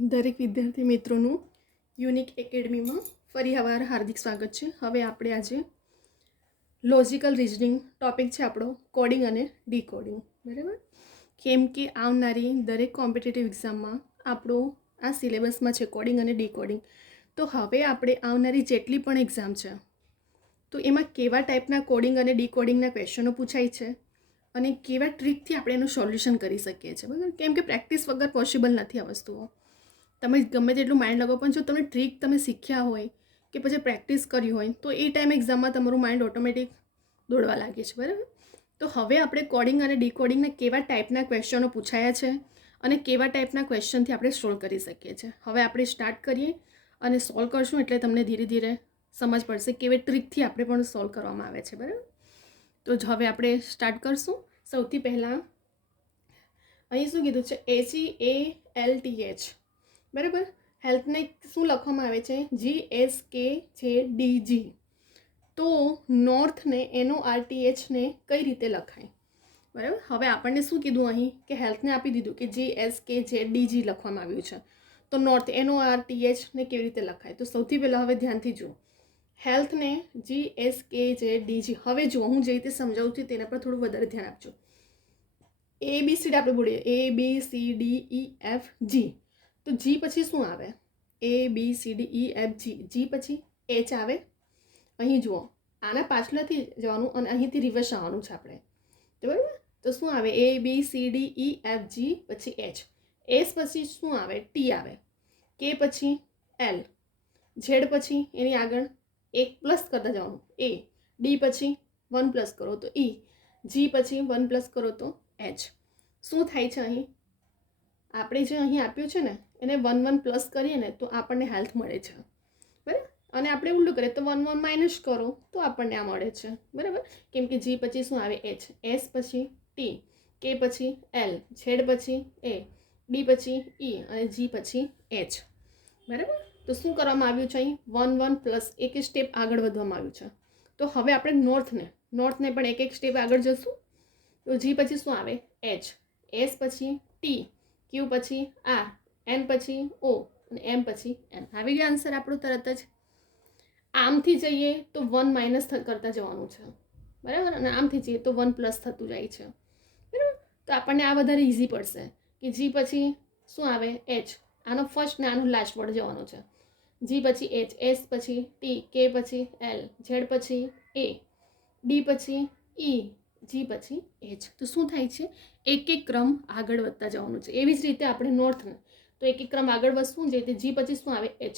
દરેક વિદ્યાર્થી મિત્રોનું યુનિક એકેડમીમાં ફરી વાર હાર્દિક સ્વાગત છે. હવે આપણે આજે લોજિકલ રિઝનિંગ ટોપિક છે આપણો કોડિંગ અને ડીકોડિંગ, બરાબર. કેમ કે આવનારી દરેક કોમ્પિટિટિવ એક્ઝામમાં આપણો આ સિલેબસમાં છે કોડિંગ અને ડીકોડિંગ. તો હવે આપણે આવનારી જેટલી પણ એક્ઝામ છે તો એમાં કેવા ટાઈપના કોડિંગ અને ડીકોડિંગના ક્વેશ્ચનો પૂછાય છે અને કેવા ટ્રીકથી આપણે એનું સોલ્યુશન કરી શકીએ છીએ, બરાબર. કેમ કે પ્રેક્ટિસ વગર પોસિબલ નથી આ વસ્તુઓ. તમે ગમે તેટલું માઇન્ડ લગાવો પણ જો તમે ટ્રીક તમે શીખ્યા હોય કે પછી પ્રેક્ટિસ કરી હોય તો એ ટાઈમ એક્ઝામમાં તમારું માઇન્ડ ઓટોમેટિક દોડવા લાગે છે, બરાબર. તો હવે આપણે કોડિંગ અને ડીકોડિંગના કેવા ટાઈપના ક્વેશ્ચનો પૂછાયા છે અને કેવા ટાઈપના ક્વેશ્ચનથી આપણે સોલ્વ કરી શકીએ છીએ. હવે આપણે સ્ટાર્ટ કરીએ અને સોલ્વ કરશું એટલે તમને ધીરે ધીરે સમજ પડશે કેવી ટ્રીકથી આપણે પણ સોલ્વ કરવામાં આવે છે, બરાબર. તો હવે આપણે સ્ટાર્ટ કરશું. સૌથી પહેલાં અહીં શું કીધું છે, HEALTH, બરાબર. હેલ્થને શું લખવામાં આવે છે, GSKJDG. તો નોર્થને NORTHને કઈ રીતે લખાય, બરાબર. હવે આપણને શું કીધું અહીં કે હેલ્થને આપી દીધું કે GSKJDG લખવામાં આવ્યું છે, તો નોર્થ NORTHને કેવી રીતે લખાય. તો સૌથી પહેલાં હવે ધ્યાનથી જુઓ, હેલ્થને GSKJDG. હવે જુઓ હું જે રીતે સમજાવું છું તેના પર થોડું વધારે ધ્યાન આપજો. ABCD આપણે બોલીએ ABCDEFG. તો જી પછી શું આવે, ABCDEFG. જી પછી H આવે. અહીં જુઓ આના પાછળથી જવાનું અને અહીંથી રિવર્સ આવવાનું છે આપણે, બરાબર. તો શું આવે ABCDEFG પછી H. એસ પછી શું આવે, ટી આવે. કે પછી એલ. ઝેડ પછી એની આગળ એક પ્લસ કરતા જવાનું એ. ડી પછી 1 પ્લસ કરો તો ઈ. જી પછી 1 પ્લસ કરો તો એચ. શું થાય છે અહીં, આપણે જે અહીં આપ્યું છે ને એને 1 1 પ્લસ કરીએ ને તો આપણને હેલ્થ મળે છે, બરાબર. અને આપણે ઉલટું કરીએ તો 1 1 માઇનસ કરો તો આપણને આ મળે છે, બરાબર. કેમ કે જી પછી શું આવે એચ. એસ પછી ટી. કે પછી એલ. ઝેડ પછી એ. ડી પછી ઈ અને જી પછી એચ, બરાબર. તો શું કરવામાં આવ્યું છે અહીં 1 1 પ્લસ એક સ્ટેપ આગળ વધવામાં આવ્યું છે. તો હવે આપણે નોર્થને પણ એક સ્ટેપ આગળ જશું. તો જી પછી શું આવે એચ. એસ પછી ટી. ક્યુ પછી આર. એન પછી ઓ અને એમ પછી એન. આવી ગયો આન્સર આપણો તરત જ. આમથી જઈએ તો 1 માઇનસ કરતા જવાનું છે, બરાબર. અને આમથી જઈએ તો 1 પ્લસ થતું જાય છે, બરાબર. તો આપણને આ વધારે ઇઝી પડશે કે જી પછી શું આવે એચ. આનો ફર્સ્ટ ને આનો લાસ્ટ વર્ડ જવાનો છે. જી પછી એચ. એસ પછી ટી. કે પછી એલ. ઝેડ પછી એ. ડી પછી ઈ. જી પછી એચ. તો શું થાય છે, એક એક ક્રમ આગળ વધતા જવાનું છે. એવી જ રીતે આપણે નોર્થને તો એક એક ક્રમ આગળ વધશું જે રીતે જી પછી શું આવે એચ.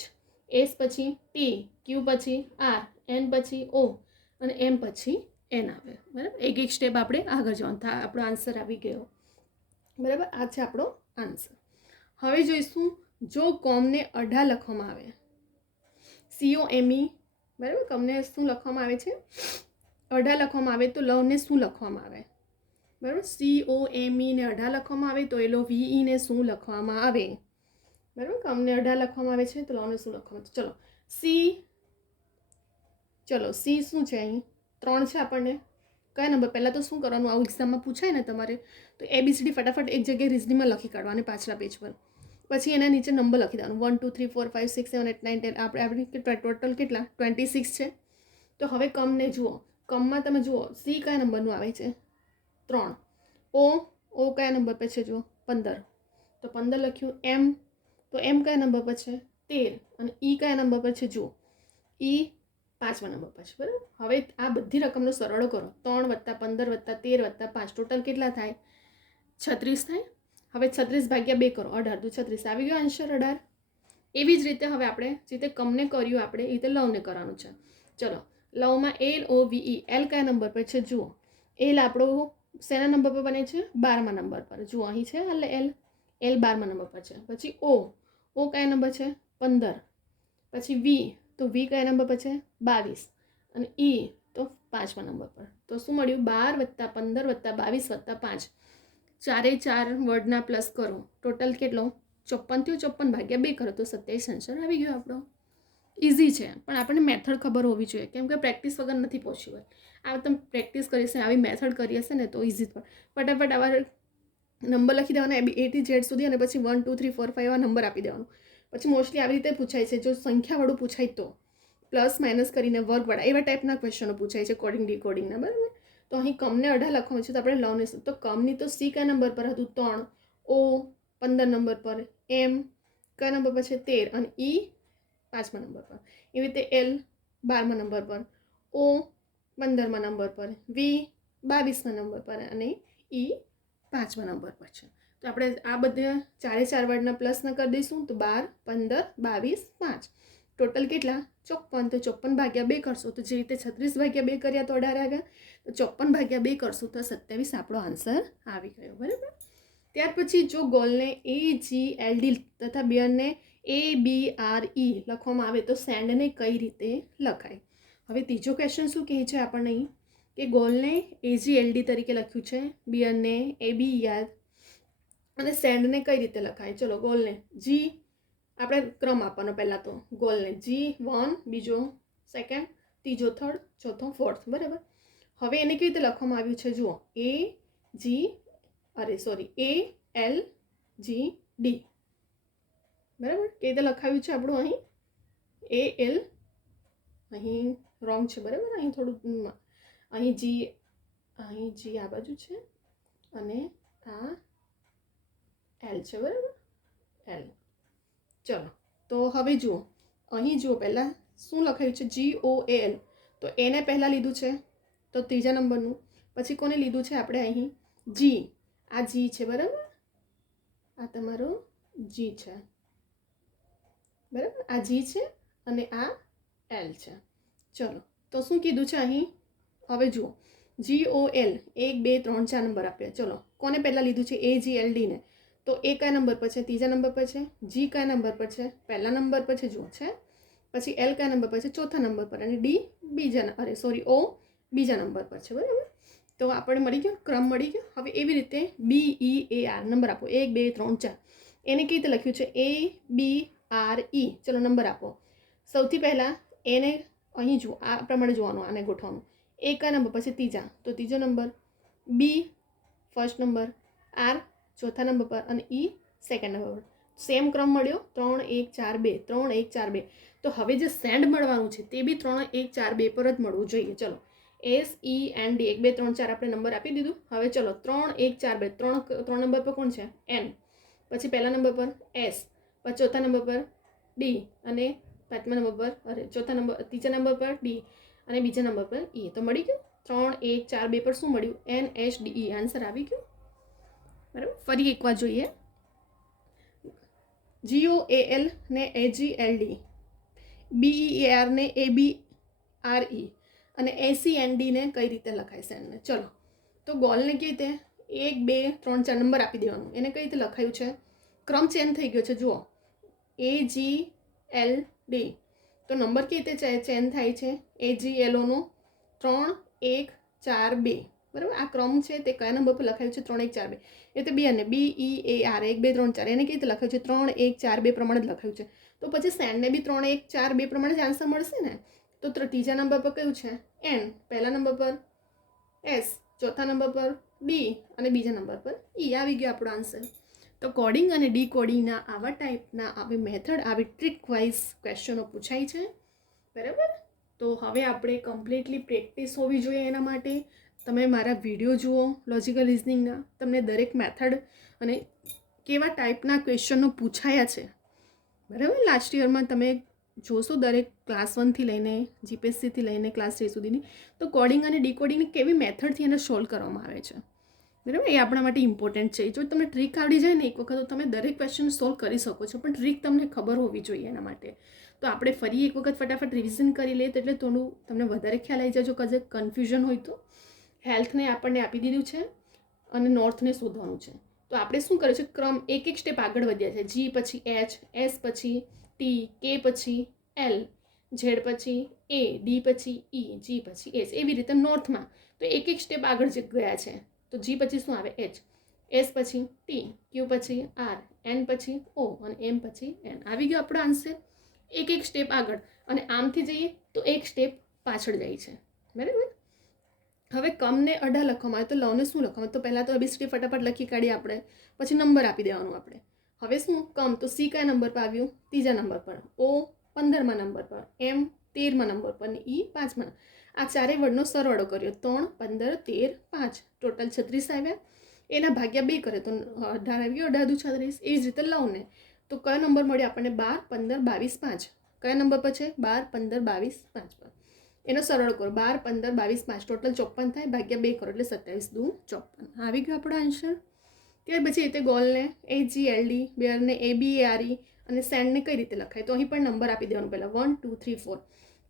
એસ પછી ટી. ક્યુ પછી આર. એન પછી ઓ અને એમ પછી એન આવે, બરાબર. એક એક સ્ટેપ આપણે આગળ જવાનું થાય. આપણો આન્સર આવી ગયો, બરાબર. આ છે આપણો આન્સર. હવે જોઈશું જો કોમને અઢા લખવામાં આવે, COME, બરાબર. કોમને શું લખવામાં આવે છે, અઢા લખવામાં આવે તો લવને શું લખવામાં આવે, બરાબર. COME ને અઢા લખવામાં આવે તો LOVE ને શું લખવામાં આવે, બરાબર. કોમને અઢા લખવામાં આવે છે તો લવને શું લખવામાં આવે. ચલો સી શું છે, અહીં 3 છે આપણને. કયા નંબર, પહેલાં તો શું કરવાનું, આવું એક્ઝામમાં પૂછાય ને તમારે તો ABCD ફટાફટ એક જગ્યાએ રિઝનિંગમાં લખી કાઢવાની પાછલા પેજ પર. પછી એના નીચે નંબર લખી દેવાનું 1 2 3 4 5 6 7 8 9 10. આપણે ટોટલ કેટલા 26 છે. તો હવે કમને જુઓ, કમમાં તમે જુઓ સી કયા નંબરનું આવે છે 3. ઓ કયા નંબર પર છે જુઓ 15, તો 15 લખ્યું. એમ તો એમ કયા નંબર પર છે 13 અને ઈ કયા નંબર પર છે જુઓ ઈ 5મા નંબર પર છે, બરાબર. હવે આ બધી રકમનો સરળ કરો 3 + 15 + 13 + 5 ટોટલ કેટલા થાય 36 થાય. હવે 36 ભાગ્યા 2 કરો 18 તો 36 આવી ગયો આન્સર 18. એવી જ રીતે હવે આપણે જે રીતે કમને કર્યું આપણે એ રીતે લવને કરવાનું છે. ચલો લવમાં LOVE. એલ કયા નંબર પર છે જુઓ, એલ આપણો શેના નંબર પર બને છે 12મા નંબર પર. જુઓ અહીં છે એલ 12મા નંબર પર છે. પછી ઓ કયા નંબર છે 15. પછી વી તો વી કયા નંબર પર છે 22 અને ઈ તો 5મા નંબર પર. તો શું મળ્યું 12 + 15 + 22 + 5. 4 4 વર્ડના પ્લસ કરો ટોટલ કેટલો 54 થયો. 54 ભાગ્યા 2 કરો તો 27 આન્સર આવી ગયો આપણો. ઇઝી છે પણ આપણને મેથડ ખબર હોવી જોઈએ કેમ કે પ્રેક્ટિસ વગર નથી પોસિબલ. આ તમે પ્રેક્ટિસ કરી હશે, આવી મેથડ કરી હશે ને તો ઇઝી. ફટાફટ આવા નંબર લખી દેવાના A થી Z સુધી, અને પછી 1 2 3 4 5 એવા નંબર આપી દેવાનું. પછી મોસ્ટલી આવી રીતે પૂછાય છે. જો સંખ્યાવાળું પૂછાય તો પ્લસ માઇનસ કરીને વર્ગવાળા એવા ટાઈપના ક્વેશ્ચનો પૂછાય છે કોડિંગ ડીકોડિંગના, બરાબર. તો અહીં કમને 18 લખવાનું છે, તો આપણે લવને તો કમની તો સી કયા નંબર પર હતું 3, ઓ 15 નંબર પર, એમ કયા નંબર પર છે 13, અને ઈ 5મા નંબર પર. એવી રીતે એલ 12મા નંબર પર, ઓ 15મા નંબર પર, વી 22મા નંબર પર, અને ઈ 5મા નંબર પર છે. તો આપણે આ બધા 4 વર્ડના પ્લસના કરી દઈશું, તો 12 15 22 5 ટોટલ કેટલા 54. તો 54 ભાગ્યા 2 કરશો તો જે રીતે 36 ભાગ્યા 2 કર્યા તો 18 આવ્યા, તો 54 ભાગ્યા 2 કરશું તો 27 આપણો આન્સર આવી ગયો, બરાબર. ત્યાર પછી જો ગોલને AGLD તથા બેરને ABRE લખવામાં આવે તો સેન્ડને કઈ રીતે લખાય. હવે ત્રીજો ક્વેશ્ચન શું કહે છે આપણને અહીં કે ગોલને AGLD તરીકે લખ્યું છે, બિયરને ABER, અને સેન્ડને કઈ રીતે લખાય. ચલો ગોલને જી, આપણે ક્રમ આપવાનો પહેલાં તો ગોલને G1, બીજો સેકન્ડ, ત્રીજો થર્ડ, ચોથો ફોર્થ, બરાબર. હવે એને કેવી રીતે લખવામાં આવ્યું છે જુઓ, ALGD, બરાબર. કેવી રીતે લખાવ્યું છે આપણું અહીં AL, અહીં રોંગ છે, બરાબર. અહીં થોડું અહીં જી આ બાજુ છે અને આ એલ છે, બરાબર, એલ. ચલો તો હવે જુઓ, અહીં જુઓ પહેલાં શું લખાયું છે GOAL, તો એને પહેલાં લીધું છે તો ત્રીજા નંબરનું. પછી કોને લીધું છે આપણે અહીં જી, આ જી છે, બરાબર, આ તમારો જી છે, બરાબર, આ જી છે અને આ એલ છે. ચલો તો શું કીધું છે અહીં, હવે જુઓ GOL 1 2 3 4 નંબર આપ્યા. ચલો કોને પહેલાં લીધું છે AGLD ને, તો એ કયા નંબર પર છે ત્રીજા નંબર પર છે, જી કયા નંબર પર છે પહેલા નંબર પર છે જુઓ છે, પછી એલ કયા નંબર પર છે ચોથા નંબર પર, અને ડી ઓ બીજા નંબર પર છે, બરાબર. તો આપણે મળી ગયો, ક્રમ મળી ગયો. હવે એવી રીતે BEAR નંબર આપો 1 2 3 4, એને કેવી રીતે લખ્યું છે ABRE. ચલો નંબર આપો. સૌથી પહેલાં એને અહીં જુઓ આ પ્રમાણે જોવાનું, આને ગોઠવાનું. એ કયા નંબર પછી ત્રીજા, તો ત્રીજો નંબર, બી ફર્સ્ટ નંબર, આર ચોથા નંબર પર, અને ઈ સેકન્ડ નંબર પર. સેમ ક્રમ મળ્યો 3 1 4 2, 3 1 4 2. તો હવે જે સેન્ડ મળવાનું છે તે બી 3 1 4 2 પર જ મળવું જોઈએ. ચલો SEND 1 2 3 4 આપણે નંબર આપી દીધું. હવે ચલો 3 1 4 2, 3 નંબર પર કોણ છે N, પછી પહેલા નંબર પર S, પછી ચોથા નંબર પર D, અને પાંચમા નંબર પર ત્રીજા નંબર પર D, અને બીજા નંબર પર E. તો મળી ગયું 3 1 4 2 પર શું મળ્યું NHDE. આન્સર આવી ગયો, બરાબર. ફરી એકવાર જોઈએ, GOAL ને AGLD, BEAR ને ABRE, અને SEND ને કઈ રીતે લખાય સેન્ડને. ચલો તો ગોલને કેવી રીતે 1 2 3 4 નંબર આપી દેવાનું, એને કઈ રીતે લખાયું છે, ક્રમ ચેન્જ થઈ ગયો છે જુઓ AGLD. તો નંબર કેવી રીતે ચેન્જ થાય છે AGLOનો 3 1 4 2, બરાબર. આ ક્રમ છે તે કયા નંબર પર લખાયું છે 3 1 4 2. એ તો બી અને BEAR 1 2 3 4 એને કેવી રીતે લખાયું છે 3 1 4 2 પ્રમાણે જ લખાયું છે. તો પછી સેન્ડને બી 3 1 4 2 પ્રમાણે જ આન્સર મળશે ને. તો ત્રીજા નંબર પર કયું છે N, પહેલા નંબર પર S, ચોથા નંબર પર D, અને બીજા નંબર પર E. આવી ગયો આપણો આન્સર. તો કોડિંગ અને ડીકોડિંગના આવા ટાઈપના આવી મેથડ, આવી ટ્રીક વાઇઝ ક્વેશ્ચનો પૂછાય છે, બરાબર. તો હવે આપણે કમ્પ્લીટલી પ્રેક્ટિસ હોવી જોઈએ એના માટે. તમે મારા વિડીયો જુઓ લોજિકલ રિઝનિંગના, તમને દરેક મેથડ અને કેવા ટાઈપના ક્વેશ્ચનો પૂછાયા છે, બરાબર. લાસ્ટ યરમાં તમે જોશો દરેક ક્લાસ 1થી લઈને GPSCથી લઈને ક્લાસ 3 સુધીની, તો કોડિંગ અને ડીકોડિંગની કેવી મેથડથી એને સોલ્વ કરવામાં આવે છે, બરાબર. એ આપણા માટે ઇમ્પોર્ટન્ટ છે. જો તમને ટ્રીક આવડી જાય ને એક વખત તો તમે દરેક ક્વેશ્ચન સોલ્વ કરી શકો છો, પણ ટ્રીક તમને ખબર હોવી જોઈએ એના માટે. તો આપણે ફરી એક વખત ફટાફટ રિવિઝન કરી લઈએ એટલે થોડું તમને વધારે ખ્યાલ આવી જાય. જો કદાચ કન્ફ્યુઝન હોય તો હેલ્થને આપણને આપી દીધું છે અને નોર્થને શોધવાનું છે. તો આપણે શું કર્યું છે, ક્રમ એક એક સ્ટેપ આગળ વધ્યા છે. G પછી H, S પછી T, K પછી L, Z પછી A, D પછી E, G પછી H. એવી રીતે નોર્થમાં તો એક એક સ્ટેપ આગળ જ ગયા છે. તો G પછી શું આવે H, S પછી T, Q પછી R, N પછી O, અને M પછી N. આવી ગયો આપણો આન્સર. એક એક સ્ટેપ આગળ, અને આમથી જઈએ તો એક સ્ટેપ પાછળ જાય છે, બરાબર. હવે કમને અઢા લખવામાં આવે તો લવને શું લખવામાં, તો પહેલાં તો ABCD ફટાફટ લખી કાઢીએ આપણે, પછી નંબર આપી દેવાનું આપણે. હવે શું કમ, તો સી કયા નંબર પર આવ્યું, ત્રીજા નંબર પર, ઓ 15મા નંબર પર, એમ 13મા નંબર પર, ને ઈ 5મા. આ ચારેય વર્ડનો સરવાળો કર્યો, 3, 15, 13, 5, ટોટલ 36 આવ્યા. એના ભાગ્યા 2 કરે તો 18 આવી ગયો, 18 દુ 36. એ જ રીતે લવને તો કયો નંબર મળ્યો આપણને, 12, 15, 22, 5. કયા નંબર પર છે, 12, 15, 22, 5 પર. એનો સરળ કરો, 12, 15, 22, 5, ટોટલ 54 થાય, ભાગ્યા 2 કરો એટલે 27 દુ 54. આવી ગયો આપણો આન્સર. ત્યાર પછી રીતે ગોલને HGLD, બેરને ABARE અને સેન્ડને કઈ રીતે લખાય, તો અહીં પણ નંબર આપી દેવાનું પહેલાં 1, 2, 3, 4.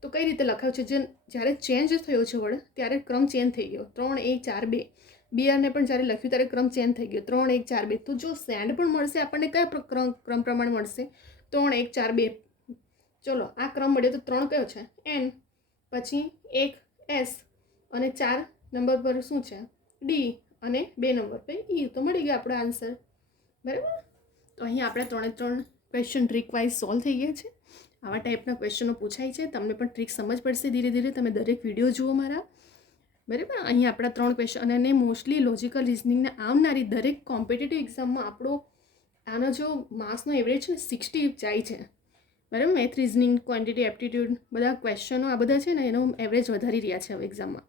તો કઈ રીતે લખાયું છે, જે જ્યારે ચેન્જ થયો છે વર્ડ ત્યારે ક્રમ ચેન્જ થઈ ગયો, 3, 1, 4, 2. બીઆરને પણ જ્યારે લખ્યું ત્યારે ક્રમ ચેન્જ થઈ ગયો, 3, 1, 4, 2. તો જો સેન્ડ પણ મળશે આપણને કયા ક્રમ પ્રમાણે મળશે, 3, 1, 4, 2. ચલો આ ક્રમ મળ્યો તો 3 કયો છે, N, પછી 1 S અને 4 નંબર પર શું છે, D, અને 2 નંબર પર E. તો મળી ગયો આપણો આન્સર. બરાબર. તો અહીં આપણે 3 ક્વેશ્ચન ટ્રીક વાઇઝ સોલ્વ થઈ ગયા છે. આવા ટાઈપના ક્વેશ્ચનો પૂછાય છે, તમને પણ ટ્રીક સમજ પડશે ધીરે ધીરે, તમે દરેક વિડીયો જુઓ મારા. બરાબર. અહીં આપણા 3 ક્વેશ્ચન, અને મોસ્ટલી લોજિકલ રિઝનિંગને આવનારી દરેક કોમ્પિટિટિવ એક્ઝામમાં આપણો આનો જો માર્ક્સનો એવરેજ છે ને 60 જાય છે. બરાબર. મેથ, રિઝનિંગ, ક્વોન્ટિટી, એપ્ટિટ્યૂડ બધા ક્વેશ્ચનો આ બધા છે ને એનો એવરેજ વધારી રહ્યા છે હવે એક્ઝામમાં.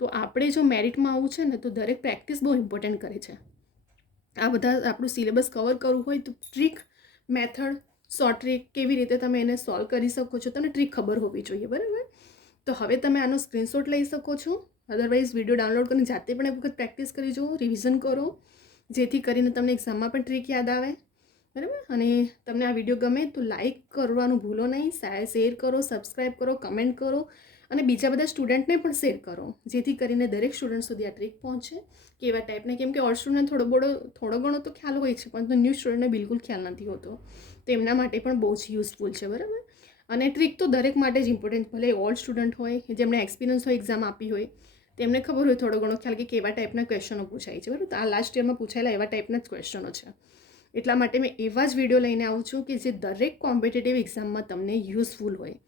તો આપણે જો મેરિટમાં આવવું છે ને તો દરેક પ્રેક્ટિસ બહુ ઇમ્પોર્ટન્ટ કરે છે. આ બધા આપણું સિલેબસ કવર કરવું હોય તો ટ્રીક, મેથડ, શોર્ટ ટ્રીક કેવી રીતે તમે એને સોલ્વ કરી શકો છો, તમને ટ્રીક ખબર હોવી જોઈએ. બરાબર. તો હવે તમે આનો સ્ક્રીનશોટ લઈ શકો છો, અદરવાઇઝ વિડીયો ડાઉનલોડ કરીને જાતે પણ એક વખત પ્રેક્ટિસ કરી જુઓ, રિવિઝન કરો, જેથી કરીને તમને એક્ઝામમાં પણ ટ્રીક યાદ આવે. બરાબર. અને તમને આ વિડીયો ગમે તો લાઇક કરવાનું ભૂલો નહીં, શેર કરો, સબસ્ક્રાઈબ કરો, કમેન્ટ કરો, અને બીજા બધા સ્ટુડન્ટને પણ શેર કરો, જેથી કરીને દરેક સ્ટુડન્ટ સુધી આ ટ્રીક પહોંચે. કેવા ટાઈપને, કેમ કે ઓલ્ડ સ્ટુડન્ટ થોડો ઘણો તો ખ્યાલ હોય છે, પરંતુ ન્યૂ સ્ટુડન્ટને બિલકુલ ખ્યાલ નથી હોતો, તો એમના માટે પણ બહુ જ યુઝફુલ છે. બરાબર. અને ટ્રીક તો દરેક માટે જ ઇમ્પોર્ટન્ટ, ભલે ઓલ્ડ સ્ટુડન્ટ હોય, જેમણે એક્સપિરિયન્સ હોય, એક્ઝામ આપી હોય, તેમને ખબર હોય થોડો ઘણો ખ્યાલ કે કેવા ટાઈપના ક્વેશ્ચનો પૂછાય છે. બરાબર. તો આ લાસ્ટ યરમાં પૂછાયેલા એવા ટાઈપના જ ક્વેશ્ચનો છે. એટલા માટે મેં એવા જ વિડીયો લઈને આવું છું કે જે દરેક કોમ્પિટિટિવ એક્ઝામમાં તમને યુઝફુલ હોય.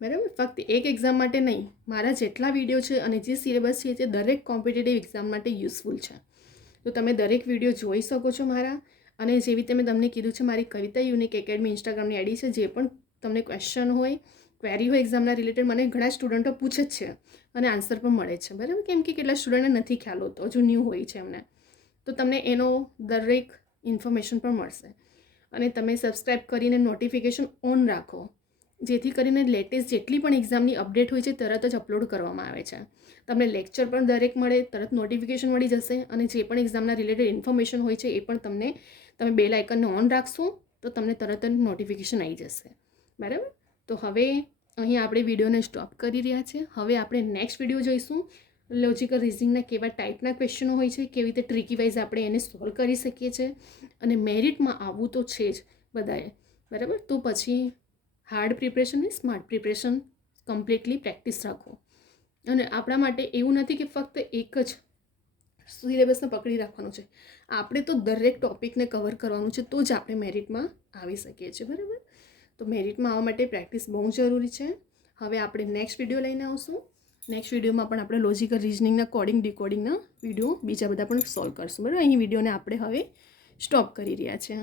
બરાબર. ફક્ત એક એક્ઝામ માટે નહીં, મારા જેટલા વિડીયો છે અને જે સિલેબસ છે તે દરેક કોમ્પિટિટિવ એક્ઝામ માટે યુઝફુલ છે. તો તમે દરેક વિડીયો જોઈ શકો છો મારા. અને જેવી રીતે મેં તમને કીધું છે, મારી કવિતા યુનિક એકેડમી ઇન્સ્ટાગ્રામની આઈડી છે. જે પણ તમને ક્વેશ્ચન હોય, ક્વેરી હોય એક્ઝામના રિલેટેડ, મને ઘણા સ્ટુડન્ટો પૂછે જ છે અને આન્સર પણ મળે છે. બરાબર. કેમ કે કેટલા સ્ટુડન્ટને નથી ખ્યાલ હોતો, હજુ ન્યૂ હોય છે એમને, તો તમને એનો દરેક ઇન્ફોર્મેશન પણ મળશે. અને તમે સબસ્ક્રાઈબ કરીને નોટિફિકેશન ઓન રાખો, જેથી કરીને લેટેસ્ટ જેટલી પણ એક્ઝામની અપડેટ હોય છે તરત જ અપલોડ કરવામાં આવે છે. તમને લેક્ચર પણ દરેક મળે, તરત નોટિફિકેશન મળી જશે, અને જે પણ એક્ઝામના રિલેટેડ ઇન્ફોર્મેશન હોય છે એ પણ તમે બેલ આઇકનને ઓન રાખશો તો તમને તરત જ નોટિફિકેશન આવી જશે. બરાબર. તો હવે અહીં આપણે વિડીયોને સ્ટોપ કરી રહ્યા છીએ. હવે આપણે નેક્સ્ટ વિડીયો જોઈશું, લોજિકલ રિઝનિંગના કેવા ટાઈપના ક્વેશ્ચનો હોય છે, કેવી રીતે ટ્રીકી વાઇઝ આપણે એને સોલ્વ કરી શકીએ છીએ. અને મેરિટમાં આવવું તો છે જ બધાએ. બરાબર. તો પછી હાર્ડ પ્રિપરેશન ને સ્માર્ટ પ્રિપરેશન કમ્પ્લીટલી પ્રેક્ટિસ રાખો. અને આપણા માટે એવું નથી કે ફક્ત એક જ સિલેબસને પકડી રાખવાનું છે, આપણે તો દરેક ટોપિકને કવર કરવાનું છે, તો જ આપણે મેરિટમાં આવી શકીએ છીએ. બરાબર. તો મેરિટમાં આવવા માટે પ્રેક્ટિસ બહુ જરૂરી છે. હવે આપણે નેક્સ્ટ વિડીયો લઈને આવશું. નેક્સ્ટ વિડીયોમાં પણ આપણે લોજિકલ રિઝનિંગના કોડિંગ ડિકોડિંગના વિડીયો બીજા બધા પણ સોલ્વ કરશું. બરાબર. અહીં વિડીયોને આપણે હવે સ્ટોપ કરી રહ્યા છીએ.